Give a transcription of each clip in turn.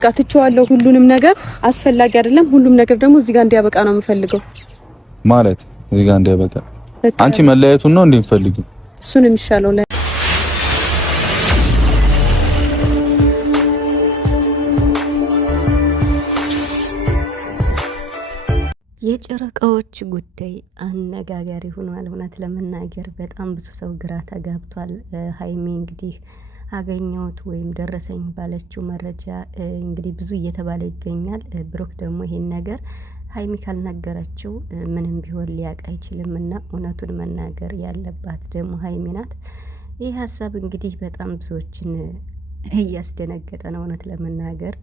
ቃትቼዋለሁ። ሁሉንም ነገር አስፈላጊ አይደለም። ሁሉም ነገር ደግሞ እዚህ ጋር እንዲያበቃ ነው የምፈልገው። ማለት እዚህ ጋር እንዲያበቃ አንቺ መለያየቱን ነው እንደምፈልጊው? እሱ ነው የሚሻለው። የጨረቃዎች ጉዳይ አነጋጋሪ ሆኗል። እውነት ለመናገር በጣም ብዙ ሰው ግራ ተጋብቷል። ሀይሚ እንግዲህ አገኘሁት ወይም ደረሰኝ ባለችው መረጃ እንግዲህ ብዙ እየተባለ ይገኛል። ብሩክ ደግሞ ይሄን ነገር ሀይሚ ካልነገረችው ምንም ቢሆን ሊያውቅ አይችልም እና እውነቱን መናገር ያለባት ደግሞ ሀይሚ ናት። ይህ ሀሳብ እንግዲህ በጣም ብዙዎችን እያስደነገጠ ነው። እውነት ለመናገር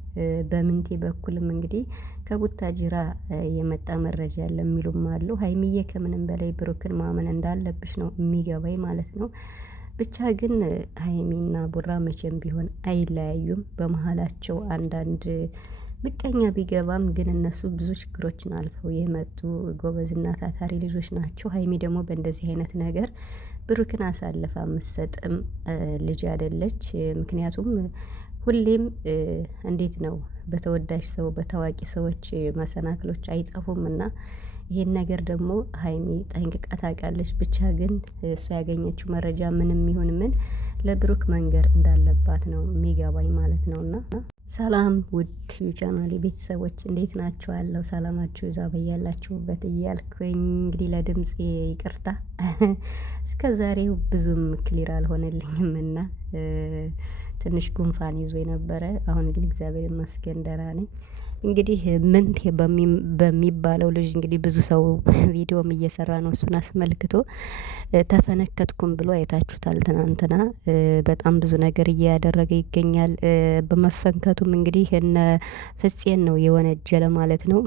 በምንቴ በኩልም እንግዲህ ከቡታጅራ የመጣ መረጃ ያለ የሚሉም አሉ። ሀይሚዬ ከምንም በላይ ብሩክን ማመን እንዳለብሽ ነው የሚገባኝ ማለት ነው። ብቻ ግን ሀይሚና ቡራ መቼም ቢሆን አይለያዩም። በመሀላቸው አንዳንድ ምቀኛ ቢገባም ግን እነሱ ብዙ ችግሮችን አልፈው የመጡ ጎበዝና ታታሪ ልጆች ናቸው። ሀይሚ ደግሞ በእንደዚህ አይነት ነገር ብሩክን አሳልፋ የምትሰጥም ልጅ አይደለች። ምክንያቱም ሁሌም እንዴት ነው በተወዳጅ ሰው በታዋቂ ሰዎች መሰናክሎች አይጠፉም እና ይሄን ነገር ደግሞ ሀይሚ ጠንቅቃ ታውቃለች። ብቻ ግን እሷ ያገኘችው መረጃ ምንም ይሁን ምን ለብሩክ መንገር እንዳለባት ነው የሚገባኝ ማለት ነውና ሰላም ውድ የቻናሌ ቤተሰቦች እንዴት ናችሁ? ያለው ሰላማችሁ ይዛ በያላችሁበት እያልኩኝ እንግዲህ ለድምጽ ይቅርታ እስከ ዛሬው ብዙም ክሊር አልሆነልኝም እና ትንሽ ጉንፋን ይዞ የነበረ። አሁን ግን እግዚአብሔር ይመስገን ደህና ነኝ። እንግዲህ ምንቴ በሚባለው ልጅ እንግዲህ ብዙ ሰው ቪዲዮም እየሰራ ነው። እሱን አስመልክቶ ተፈነከትኩም ብሎ አይታችሁታል። ትናንትና በጣም ብዙ ነገር እያደረገ ይገኛል። በመፈንከቱም እንግዲህ እነ ፍፄን ነው የወነጀለ ማለት ነው።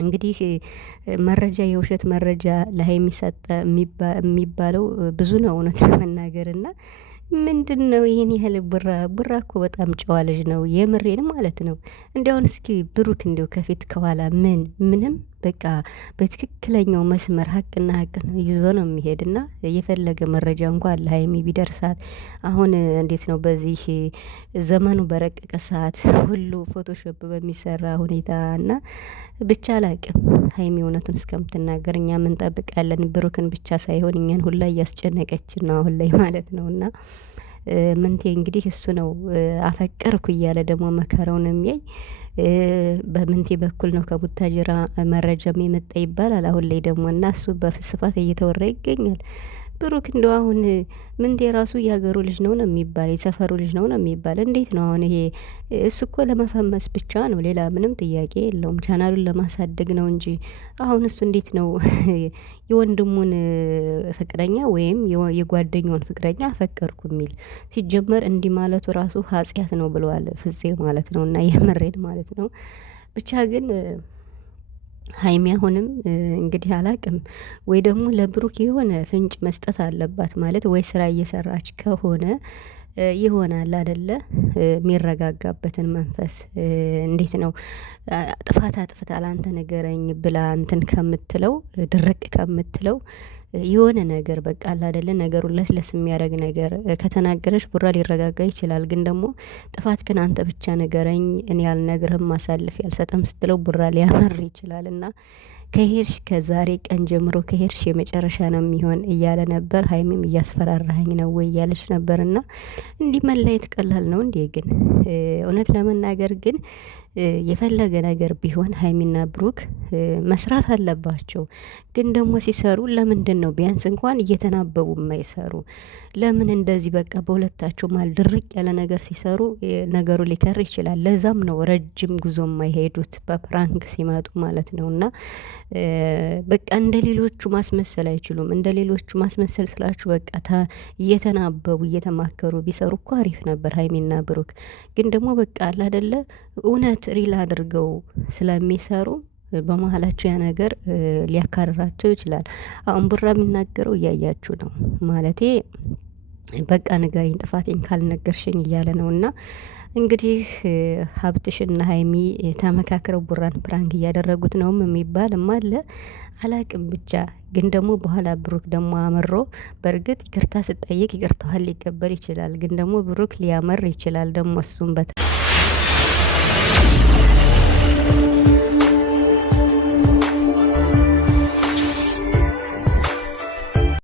እንግዲህ መረጃ የውሸት መረጃ ለሀይሚ ሰጠ የሚባለው ብዙ ነው እውነት ለመናገርና ምንድን ነው ይሄን ያህል? ቡራ እኮ በጣም ጨዋ ልጅ ነው የምሬን ማለት ነው። እንዲያውን እስኪ ብሩክ እንዲው ከፊት ከኋላ ምንም በቃ በትክክለኛው መስመር ሀቅና ሀቅ ይዞ ነው የሚሄድና የፈለገ መረጃ እንኳን ለሀይሚ ቢደርሳት አሁን እንዴት ነው በዚህ ዘመኑ በረቀቀ ሰዓት ሁሉ ፎቶሾፕ በሚሰራ ሁኔታ እና ብቻ አላቅም። ሀይሚ እውነቱን እስከምትናገር እኛ ምን ጠብቃለን? ብሩክን ብቻ ሳይሆን እኛን ሁላ እያስጨነቀችን ነው አሁን ላይ ማለት ነውና ምንቴ እንግዲህ እሱ ነው አፈቀርኩ እያለ ደግሞ መከራውን የሚያይ በምንቴ በኩል ነው ከቡታጅራ መረጃም የመጣ ይባላል አሁን ላይ ደግሞ እና እሱ በስፋት እየተወራ ይገኛል። ብሩክ እንደው አሁን ምንቴ ራሱ የሀገሩ ልጅ ነው የሚባል የሰፈሩ ልጅ ነው የሚባል እንዴት ነው አሁን ይሄ? እሱ እኮ ለመፈመስ ብቻ ነው፣ ሌላ ምንም ጥያቄ የለውም። ቻናሉን ለማሳደግ ነው እንጂ አሁን እሱ እንዴት ነው የወንድሙን ፍቅረኛ ወይም የጓደኛውን ፍቅረኛ አፈቀርኩ የሚል? ሲጀመር እንዲህ ማለቱ ራሱ ኃጢአት ነው ብለዋል ፍፄ ማለት ነው። እና የምሬድ ማለት ነው። ብቻ ግን ሀይሚ አሁንም እንግዲህ አላቅም ወይ ደግሞ ለብሩክ የሆነ ፍንጭ መስጠት አለባት ማለት ወይ ስራ እየሰራች ከሆነ ይሆናል አይደለ የሚረጋጋበትን መንፈስ እንዴት ነው ጥፋት አጥፍታል አንተ ንገረኝ ብላ እንትን ከምትለው ድርቅ ከምትለው የሆነ ነገር በቃ አለ አይደለ ነገሩን ለስለስ የሚያደርግ ነገር ከተናገረች ቡራ ሊረጋጋ ይችላል። ግን ደግሞ ጥፋት ግን አንተ ብቻ ንገረኝ እኔ አልነግርህም ማሳልፍ ያልሰጠም ስትለው ቡራ ሊያመር ይችላል እና ከሄድሽ ከዛሬ ቀን ጀምሮ ከሄድሽ የመጨረሻ ነው የሚሆን እያለ ነበር። ሀይሚም እያስፈራራኸኝ ነው ወይ እያለች ነበርና እንዲህ መለየት ቀላል ነው እንዴ? ግን እውነት ለመናገር ግን የፈለገ ነገር ቢሆን ሀይሚና ብሩክ መስራት አለባቸው። ግን ደግሞ ሲሰሩ ለምንድን ነው ቢያንስ እንኳን እየተናበቡ የማይሰሩ? ለምን እንደዚህ በቃ በሁለታቸው መሀል ድርቅ ያለ ነገር ሲሰሩ ነገሩ ሊከር ይችላል። ለዛም ነው ረጅም ጉዞ የማይሄዱት በፕራንክ ሲመጡ ማለት ነው። እና በቃ እንደ ሌሎቹ ማስመሰል አይችሉም። እንደ ሌሎቹ ማስመሰል ስላችሁ በቃ እየተናበቡ እየተማከሩ ቢሰሩ እኮ አሪፍ ነበር ሀይሚና ብሩክ። ግን ደግሞ በቃ አለ አይደለ እውነት ሪል አድርገው ስለሚሰሩ በመሀላቸው ያ ነገር ሊያካርራቸው ይችላል። አሁን ቡራ የሚናገረው እያያችሁ ነው ማለቴ በቃ ንገረኝ ጥፋቴን ካልነገርሽኝ እያለ ነው። እና እንግዲህ ሀብትሽና ሀይሚ ተመካክረው ቡራን ፕራንክ እያደረጉት ነውም የሚባልም አለ። አላቅም ብቻ ግን ደግሞ በኋላ ብሩክ ደግሞ አምሮ በእርግጥ ይቅርታ ስጠይቅ ይቅርታዋን ሊቀበል ይችላል። ግን ደግሞ ብሩክ ሊያመር ይችላል ደግሞ እሱም